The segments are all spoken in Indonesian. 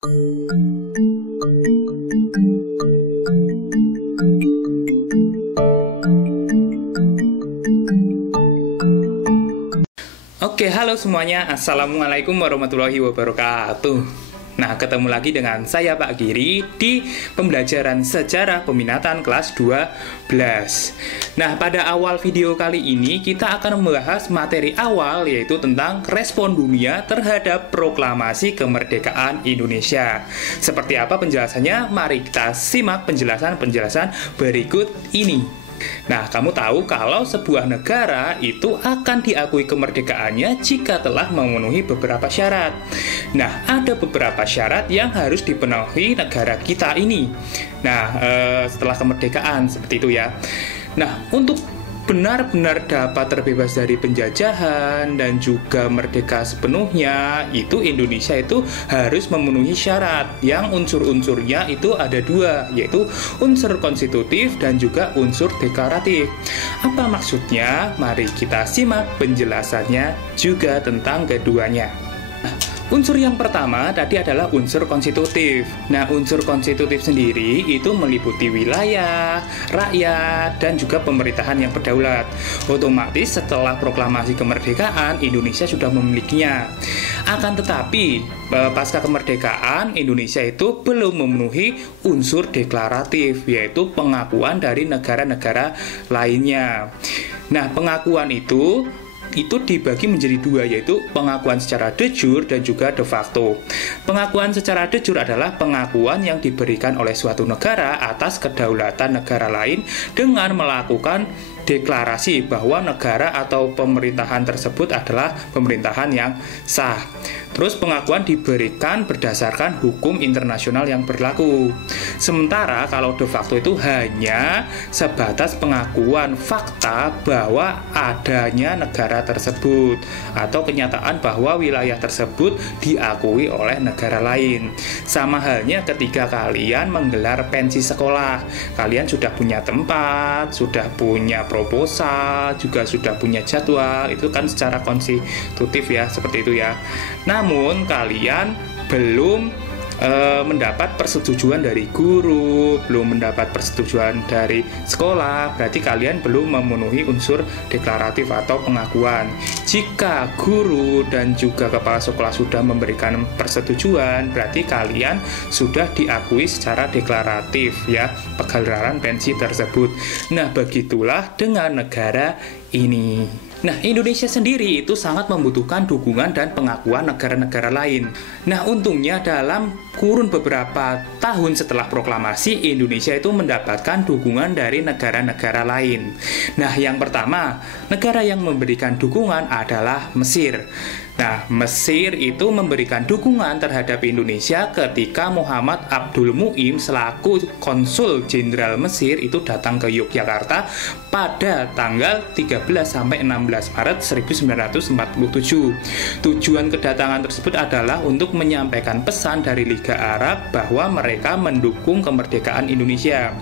Oke, halo semuanya. Assalamualaikum warahmatullahi wabarakatuh. Nah, ketemu lagi dengan saya Pak Giri di pembelajaran sejarah peminatan kelas 12. Nah, pada awal video kali ini kita akan membahas materi awal, yaitu tentang respon dunia terhadap proklamasi kemerdekaan Indonesia. Seperti apa penjelasannya? Mari kita simak penjelasan-penjelasan berikut ini. Nah, kamu tahu kalau sebuah negara itu akan diakui kemerdekaannya jika telah memenuhi beberapa syarat. Nah, ada beberapa syarat yang harus dipenuhi negara kita ini. Nah, setelah kemerdekaan seperti itu ya. Nah, untuk benar-benar dapat terbebas dari penjajahan dan juga merdeka sepenuhnya, itu Indonesia itu harus memenuhi syarat yang unsur-unsurnya itu ada dua, yaitu unsur konstitutif dan juga unsur deklaratif. Apa maksudnya? Mari kita simak penjelasannya juga tentang keduanya. Unsur yang pertama tadi adalah unsur konstitutif. Nah, unsur konstitutif sendiri itu meliputi wilayah, rakyat, dan juga pemerintahan yang berdaulat. Otomatis setelah proklamasi kemerdekaan, Indonesia sudah memilikinya. Akan tetapi, pasca kemerdekaan, Indonesia itu belum memenuhi unsur deklaratif, yaitu pengakuan dari negara-negara lainnya. Nah, pengakuan itu dibagi menjadi dua, yaitu pengakuan secara de jure dan juga de facto. Pengakuan secara de jure adalah pengakuan yang diberikan oleh suatu negara atas kedaulatan negara lain dengan melakukan deklarasi bahwa negara atau pemerintahan tersebut adalah pemerintahan yang sah. Terus pengakuan diberikan berdasarkan hukum internasional yang berlaku. Sementara kalau de facto itu hanya sebatas pengakuan fakta bahwa adanya negara tersebut atau kenyataan bahwa wilayah tersebut diakui oleh negara lain. Sama halnya ketika kalian menggelar pensi sekolah, kalian sudah punya tempat, sudah punya proposal, juga sudah punya jadwal, itu kan secara konstitutif ya, seperti itu ya. Namun kalian belum mendapat persetujuan dari guru, belum mendapat persetujuan dari sekolah, berarti kalian belum memenuhi unsur deklaratif atau pengakuan. Jika guru dan juga kepala sekolah sudah memberikan persetujuan, berarti kalian sudah diakui secara deklaratif ya, pegelaran pensi tersebut. Nah, begitulah dengan negara ini. Nah, Indonesia sendiri itu sangat membutuhkan dukungan dan pengakuan negara-negara lain. Nah, untungnya dalam kurun beberapa tahun setelah proklamasi, Indonesia itu mendapatkan dukungan dari negara-negara lain. Nah, yang pertama, negara yang memberikan dukungan adalah Mesir. Nah, Mesir itu memberikan dukungan terhadap Indonesia ketika Muhammad Abdul Mu'im selaku konsul jenderal Mesir itu datang ke Yogyakarta pada tanggal 13 sampai 16 Maret 1947. Tujuan kedatangan tersebut adalah untuk menyampaikan pesan dari Liga Arab bahwa mereka mendukung kemerdekaan Indonesia.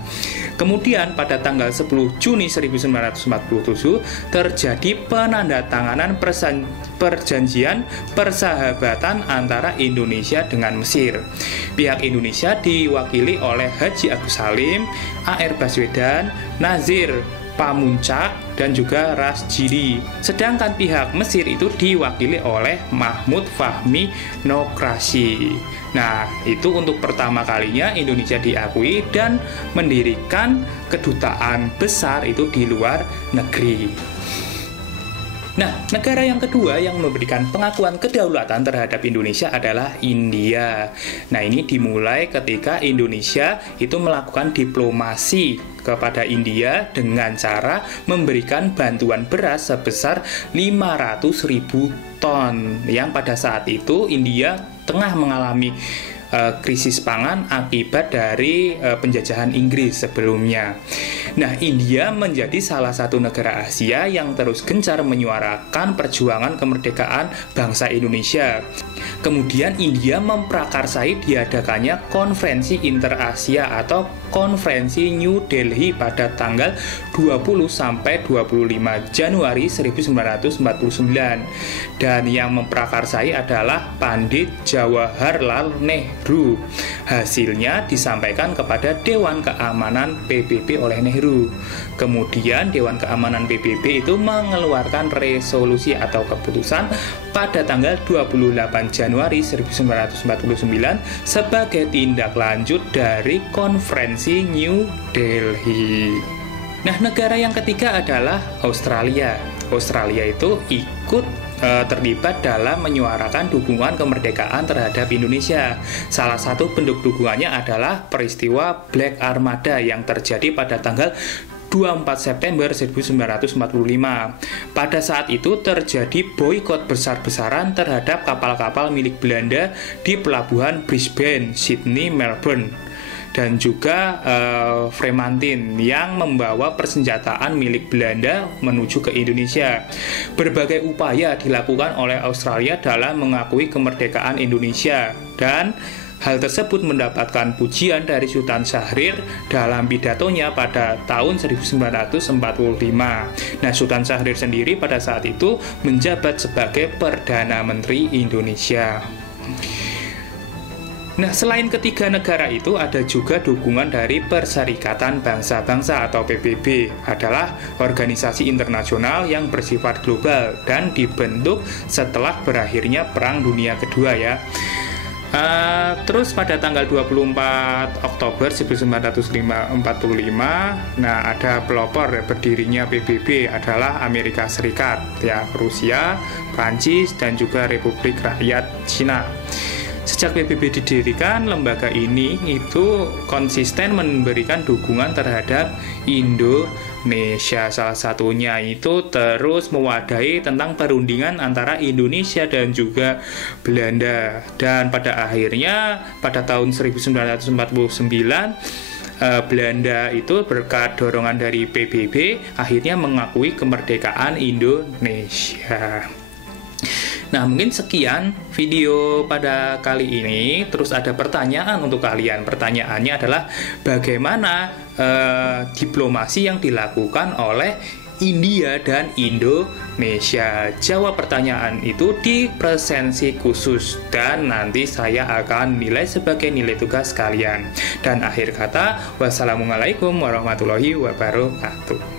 Kemudian pada tanggal 10 Juni 1947 terjadi penandatanganan perjanjian persahabatan antara Indonesia dengan Mesir. Pihak Indonesia diwakili oleh Haji Agus Salim, A.R. Baswedan, Nazir Pamuncak, dan juga Rasjidi. Sedangkan pihak Mesir itu diwakili oleh Mahmud Fahmi Nokrasi. Nah, itu untuk pertama kalinya Indonesia diakui dan mendirikan kedutaan besar itu di luar negeri. Nah, negara yang kedua yang memberikan pengakuan kedaulatan terhadap Indonesia adalah India. Nah, ini dimulai ketika Indonesia itu melakukan diplomasi kepada India dengan cara memberikan bantuan beras sebesar 500.000 ton, yang pada saat itu India tengah mengalami krisis pangan akibat dari penjajahan Inggris sebelumnya. Nah, India menjadi salah satu negara Asia yang terus gencar menyuarakan perjuangan kemerdekaan bangsa Indonesia. Kemudian India memprakarsai diadakannya Konferensi Inter-Asia atau Konferensi New Delhi pada tanggal 20 sampai 25 Januari 1949. Dan yang memprakarsai adalah Pandit Jawaharlal Nehru. Hasilnya disampaikan kepada Dewan Keamanan PBB oleh Nehru. Kemudian Dewan Keamanan PBB itu mengeluarkan resolusi atau keputusan pada tanggal 28 Januari 1949 sebagai tindak lanjut dari Konferensi New Delhi. Nah, negara yang ketiga adalah Australia. Australia itu ikut terlibat dalam menyuarakan dukungan kemerdekaan terhadap Indonesia. Salah satu bentuk dukungannya adalah peristiwa Black Armada yang terjadi pada tanggal 24 September 1945. Pada saat itu terjadi boikot besar-besaran terhadap kapal-kapal milik Belanda di pelabuhan Brisbane, Sydney, Melbourne, dan juga Fremantle yang membawa persenjataan milik Belanda menuju ke Indonesia. Berbagai upaya dilakukan oleh Australia dalam mengakui kemerdekaan Indonesia, dan hal tersebut mendapatkan pujian dari Sultan Syahrir dalam pidatonya pada tahun 1945. Nah, Sultan Syahrir sendiri pada saat itu menjabat sebagai Perdana Menteri Indonesia. Nah, selain ketiga negara itu, ada juga dukungan dari Perserikatan Bangsa-Bangsa atau PBB, adalah organisasi internasional yang bersifat global dan dibentuk setelah berakhirnya Perang Dunia Kedua ya. Terus pada tanggal 24 Oktober 1945, nah ada pelopor berdirinya PBB adalah Amerika Serikat, ya, Rusia, Prancis, dan juga Republik Rakyat Cina. Sejak PBB didirikan, lembaga ini itu konsisten memberikan dukungan terhadap Indonesia. Salah satunya itu terus mewadahi tentang perundingan antara Indonesia dan juga Belanda. Dan pada akhirnya pada tahun 1949 Belanda itu berkat dorongan dari PBB akhirnya mengakui kemerdekaan Indonesia. Nah, mungkin sekian video pada kali ini. Terus ada pertanyaan untuk kalian. Pertanyaannya adalah bagaimana diplomasi yang dilakukan oleh India dan Indonesia? Jawab pertanyaan itu di presensi khusus dan nanti saya akan nilai sebagai nilai tugas kalian. Dan akhir kata, wassalamualaikum warahmatullahi wabarakatuh.